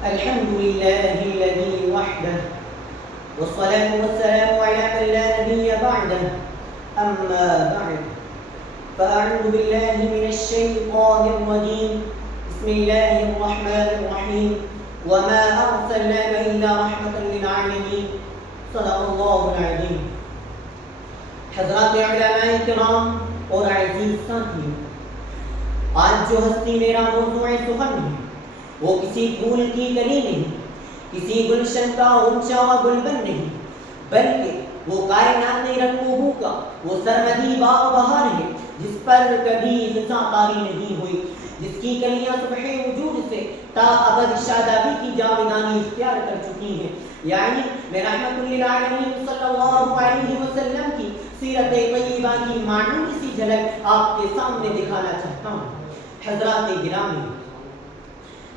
الحمد لله الذي وحده والصلاة والسلام على من لا نبي بعده أما بعد فأعوذ بالله من الشيطان الرجيم بسم الله الرحمن الرحيم وما أرسلناك إلا رحمة للعالمين صدق الله العظيم. حضرات علماء کرام اور عزیز ساتھیوں، آج جو ہستی میرا موضوع سخن ہے وہ کسی پھول کی کلی نہیں، کسی گلشن کا اونچا گلبن نہیں، بلکہ وہ کائنات رنگ و بو کا وہ سرمدی باغ بہار ہے جس پر کبھی غذا طاری نہیں ہوئی، جس کی کلیاں صبح وجود سے تا ابد شادابی کی جاودانی اختیار کر چکی ہیں. یعنی میں رحمت للعالمین صلی اللہ علیہ وسلم کی سیرت طیبہ کی معمولی سی جھلک آپ کے سامنے دکھانا چاہتا ہوں. حضرات گرامی،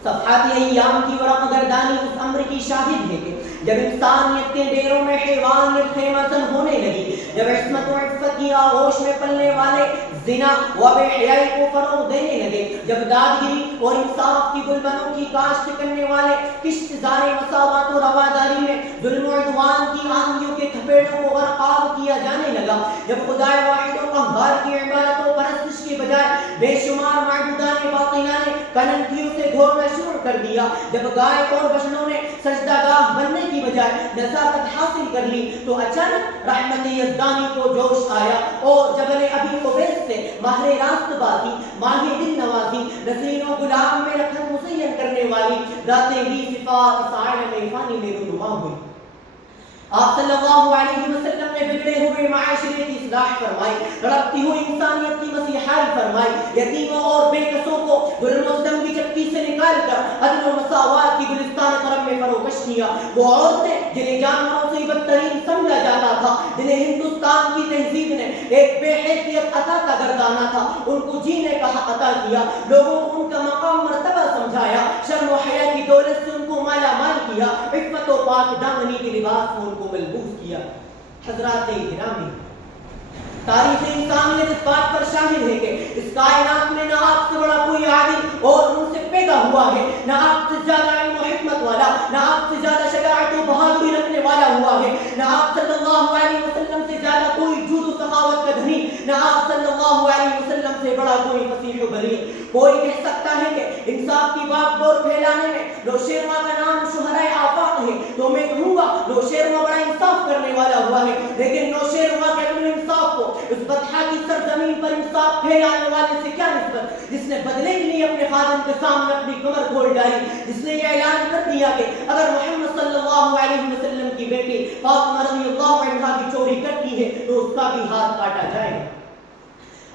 صفحات ایام کی ورق گردانی اس امر کی شاہد ہے کہ جب انسانیت کے ڈیروں میں حیوانیت خیمہ زن ہونے لگی، جب عصمت و عفت کی آغوش میں پلنے والے زنا و بے حیائی کو فروغ دینے لگے، جب دادگیری اور انصاف کی گلبنوں کی کاشت کرنے والے کشتزار مساوات و رواداری میں ظلم و عدوان کی آندھیوں کے تھپیڑوں کو غرقاب کیا جانے لگا، جب خدائے واحد و قہار کی عبادت و پرستش کی بجائے بے شمار معبودان باطنہ نے کننکیوں سے گھورنا شروع کر دیا، جب گائے اور بشنوں نے سجدہ گاہ بننے کی بجائے نزاکت حاصل کر لی، تو اچانک رحمت یزدانی کو جوش آیا اور جبل ابی قبیس سے ماہر راست بازی، ماہر دل نوازی، نسرین و غلام میں رکھت مسین کرنے والی ذات بی صفات اس عالم فانی میں رونما ہوئی. آپ صلی اللہ علیہ وسلم نے بگڑے ہوئے معاشرے کی اصلاح فرمائی، ربتی ہوئی انسانیت کی مسیحائی فرمائی، یتیموں اور بے کسوں کو ظلم و ستم کی چکی سے نکال کر عدل و مساوات کی گلستان کرم میں فروکش کیا. وہ عورتیں جنہیں جانوروں سے بدترین سمجھا جاتا تھا، جنہیں ہندوستان کی تہذیب نے ایک بے حیثیت عطا کا گردانا تھا، ان کو جینے کا حق عطا کیا، لوگوں کو ان کا مقام مرتبہ سمجھایا، شرم و حیا کی دولت سے ان کو مالا مال کیا، عفت و پاک دامنی کے لباس میں ان کو ملبوس کیا. حضرات گرامی، تاریخ انسانیت اس بات پر شاہد ہے کہ اس کائنات میں نہ آپ سے بڑا کوئی عادل اور ان سے پیدا ہوا ہے، نہ آپ سے زیادہ علم و حکمت والا، نہ آپ سے زیادہ شجاعت و بہادری رکھنے والا ہوا ہے، نہ آپ صلی اللہ علیہ وسلم سے زیادہ کوئی جود و سخاوت کا دھنی، نہ آپ صلی اللہ علیہ وسلم سے بڑا کوئی فصیح و بلیغ. کوئی کہہ سکتا ہے کہ انصاف کی بات ڈور پھیلانے میں نوشیروان کا نام شہرائے آفاق ہے، تو میں کہوں گا نوشیروان بڑا انصاف کرنے والا ہوا ہے، لیکن نوشیروان کے علم انصاف کو اس بطحا کی سرزمین پر انصاف پھیلانے والے سے کیا نسبت، جس نے بدلے کے لیے اپنے خادم کے سامنے اپنی کمر کھول ڈالی، جس نے یہ اعلان کر دیا کہ اگر محمد صلی اللہ علیہ وسلم کی بیٹی فاطمہ رضی اللہ عنہا کی چوری کرتی ہے تو اس کا بھی ہاتھ کاٹا جائے گا.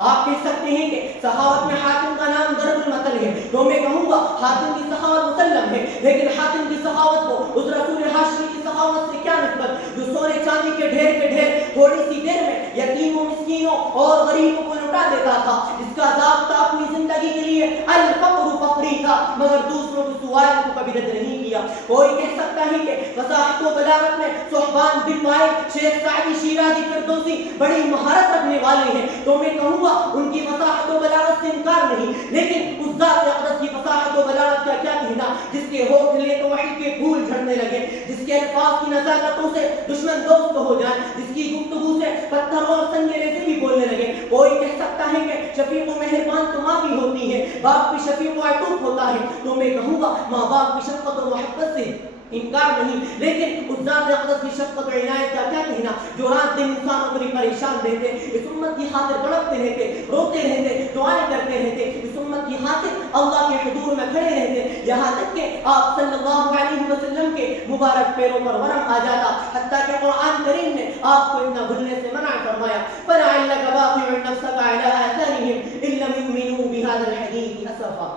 آپ کہہ سکتے ہیں کہ سخاوت میں حاتم کا نام ضرب المثل ہے، تو میں کہوں گا حاتم کی سخاوت مسلم ہے، لیکن حاتم کی سخاوت کو اس رسول ہاشمی کی سخاوت سے کیا نسبت جو سونے چاندی کے ڈھیر تھوڑی سی دیر میں یتیموں، مسکینوں اور غریبوں کو لٹا دیتا تھا، جس کا ضابطہ اپنی زندگی کے لیے الفقر فقری تھا، مگر دوسروں کے سوال کو کبھی رد نہیں کیا. کوئی کہہ سکتا ہے کہ فصاحت و بلاغت میں صحبان بن وائل، شیخ سعدی شیرازی فردوسی بڑی مہارت رکھنے والے ہیں، تو میں کہوں گا ان کی فصاحت و بلاغت سے انکار نہیں، لیکن اس ذات اقدس کی فصاحت و بلاغت کا کیا کہنا جس کے ہوٹھ لے تو وحی کے پھول جھڑنے لگے، جس کے الفاظ کی نزاکتوں سے دشمن دوست ہو جائیں، جس کی گفتگو سے پتھر اور سنگریزے سے بھی بولنے لگے. کوئی کہہ سکتا ہے کہ شفیق و مہربان تو ماں بھی ہوتی ہے، باپ بھی شفیق و عطوف ہوتا ہے، تو میں کہوں گا ماں باپ کی شفقت و محبت سے انکار نہیں، لیکن اس ذات اقدس کی شفقت و عنایت کا کیا کہنا جو رات دن انسانوں کو پریشان رہتے، اس امت کی خاطر تڑپتے رہتے، روتے رہتے، دعائیں کرتے رہتے، اس امت کی خاطر اللہ کے حضور میں کھڑے رہتے، یہاں تک کہ آپ صلی اللہ علیہ وسلم کے مبارک پیروں پر ورم آ جاتا، حتیٰ کہ قرآن کریم نے آپ کو اتنا بھولنے سے منع فرمایا. فَلَعَلَّكَ بَاخِعٌ نَفْسَكَ عَلَىٰ آثَارِهِمْ إِن لَّمْ يُؤْمِنُوا بِهَٰذَا الْحَدِيثِ أَسَفًا.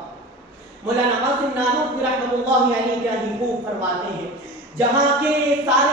مولانا قاسم نانوتوی رحمۃ اللہ علیہ کیا ہی خوب فرماتے ہیں، جہاں کے سارے